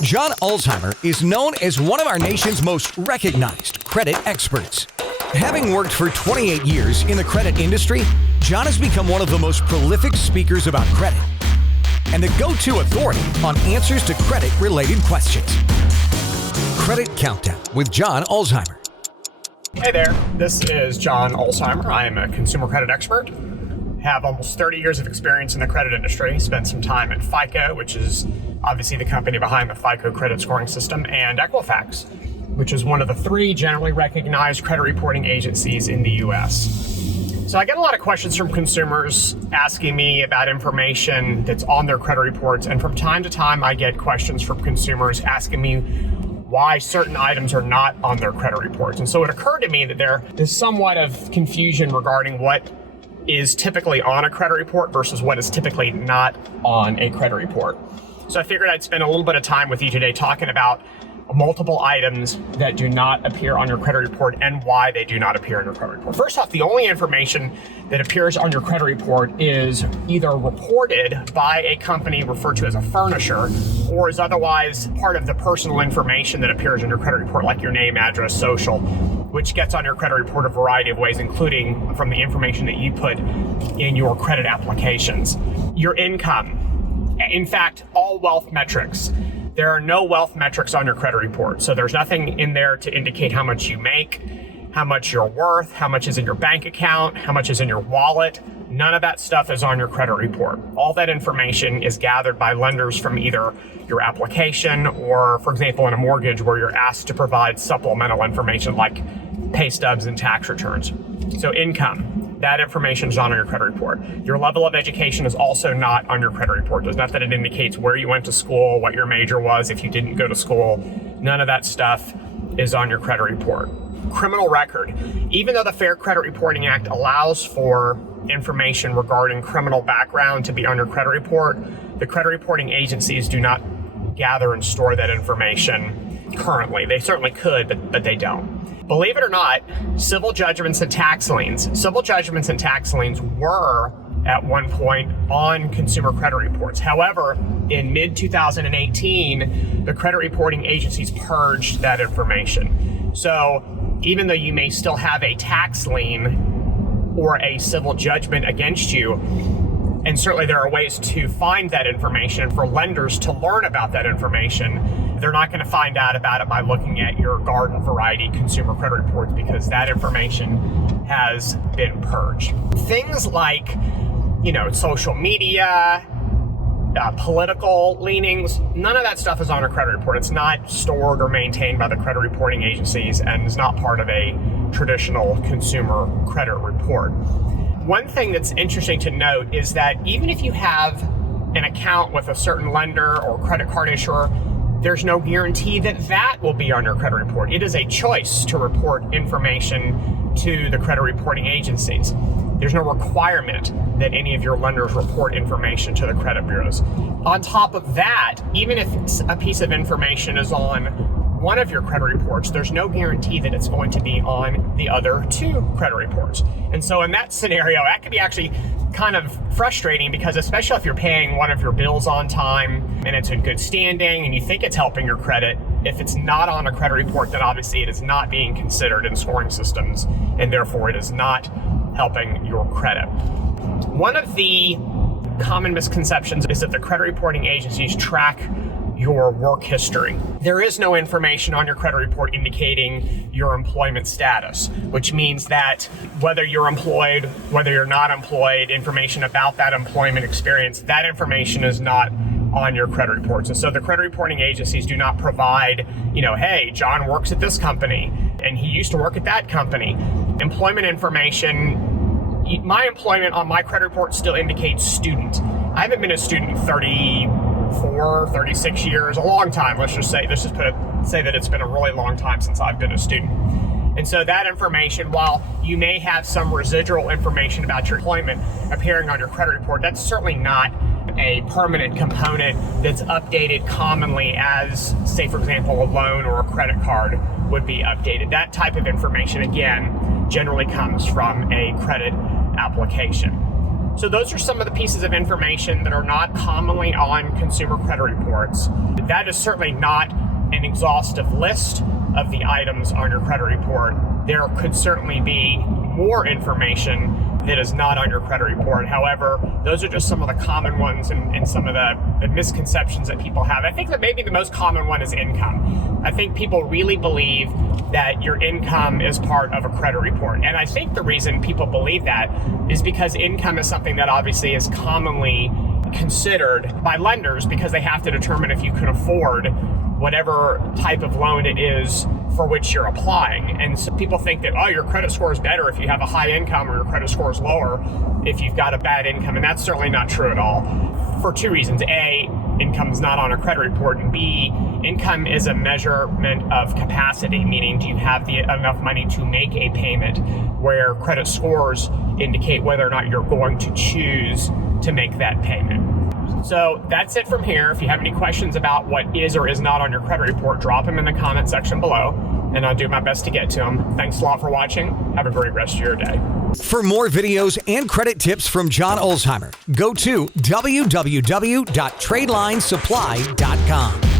John Ulzheimer is known as one of our nation's most recognized credit experts. Having worked for 28 years in the credit industry, John has become one of the most prolific speakers about credit and the go-to authority on answers to credit-related questions. Credit Countdown with John Ulzheimer. Hey there, this is John Ulzheimer. I am a consumer credit expert. Have almost 30 years of experience in the credit industry. Spent some time at FICO, which is obviously the company behind the FICO credit scoring system, and Equifax, which is one of the three generally recognized credit reporting agencies in the US. So I get a lot of questions from consumers asking me about information that's on their credit reports, and from time to time I get questions from consumers asking me why certain items are not on their credit reports. And so it occurred to me that there is somewhat of confusion regarding what is typically on a credit report versus what is typically not on a credit report. So I figured I'd spend a little bit of time with you today talking about multiple items that do not appear on your credit report and why they do not appear on your credit report. First off, the only information that appears on your credit report is either reported by a company referred to as a furnisher or is otherwise part of the personal information that appears on your credit report, like your name, address, social, which gets on your credit report a variety of ways, including from the information that you put in your credit applications. Your income, in fact, all wealth metrics. There are no wealth metrics on your credit report. So there's nothing in there to indicate how much you make, how much you're worth, how much is in your bank account, how much is in your wallet. None of that stuff is on your credit report. All that information is gathered by lenders from either your application or, for example, in a mortgage where you're asked to provide supplemental information like pay stubs and tax returns. So income, that information is not on your credit report. Your level of education is also not on your credit report. There's nothing that indicates where you went to school, what your major was, if you didn't go to school. None of that stuff is on your credit report. Criminal record. Even though the Fair Credit Reporting Act allows for information regarding criminal background to be on your credit report, the credit reporting agencies do not gather and store that information currently. They certainly could, but they don't. Believe it or not, civil judgments and tax liens were at one point on consumer credit reports. However, in mid-2018, the credit reporting agencies purged that information. So even though you may still have a tax lien or a civil judgment against you, and certainly there are ways to find that information for lenders to learn about that information, they're not going to find out about it by looking at your garden variety consumer credit reports because that information has been purged. Things like, social media, political leanings, none of that stuff is on a credit report. It's not stored or maintained by the credit reporting agencies and is not part of a traditional consumer credit report. One thing that's interesting to note is that even if you have an account with a certain lender or credit card issuer, there's no guarantee that that will be on your credit report. It is a choice to report information to the credit reporting agencies. There's no requirement that any of your lenders report information to the credit bureaus. On top of that, even if a piece of information is on one of your credit reports, there's no guarantee that it's going to be on the other two credit reports. And so in that scenario, that could be actually kind of frustrating because especially if you're paying one of your bills on time and it's in good standing and you think it's helping your credit, if it's not on a credit report, then obviously it is not being considered in scoring systems and therefore it is not helping your credit. One of the common misconceptions is that the credit reporting agencies track your work history. There is no information on your credit report indicating your employment status, which means that whether you're employed, whether you're not employed, information about that employment experience, that information is not on your credit reports. And so the credit reporting agencies do not provide, hey, John works at this company and he used to work at that company. Employment information, my employment on my credit report still indicates student. I haven't been a student 36 years, a long time. Let's just say that it's been a really long time since I've been a student. And so that information, while you may have some residual information about your employment appearing on your credit report, that's certainly not a permanent component that's updated commonly as, say, for example, a loan or a credit card would be updated. That type of information, again, generally comes from a credit application. So those are some of the pieces of information that are not commonly on consumer credit reports. That is certainly not an exhaustive list of the items on your credit report. There could certainly be more information that is not on your credit report. However, those are just some of the common ones and some of the misconceptions that people have. I think that maybe the most common one is income. I think people really believe that your income is part of a credit report. And I think the reason people believe that is because income is something that obviously is commonly considered by lenders because they have to determine if you can afford whatever type of loan it is for which you're applying. And so people think that, oh, your credit score is better if you have a high income or your credit score is lower if you've got a bad income. And that's certainly not true at all for two reasons. A, income is not on a credit report. And B, income is a measurement of capacity, meaning do you have enough money to make a payment, where credit scores indicate whether or not you're going to choose to make that payment. So that's it from here. If you have any questions about what is or is not on your credit report, drop them in the comment section below, and I'll do my best to get to them. Thanks a lot for watching. Have a great rest of your day. For more videos and credit tips from John Ulzheimer, go to www.tradelinesupply.com.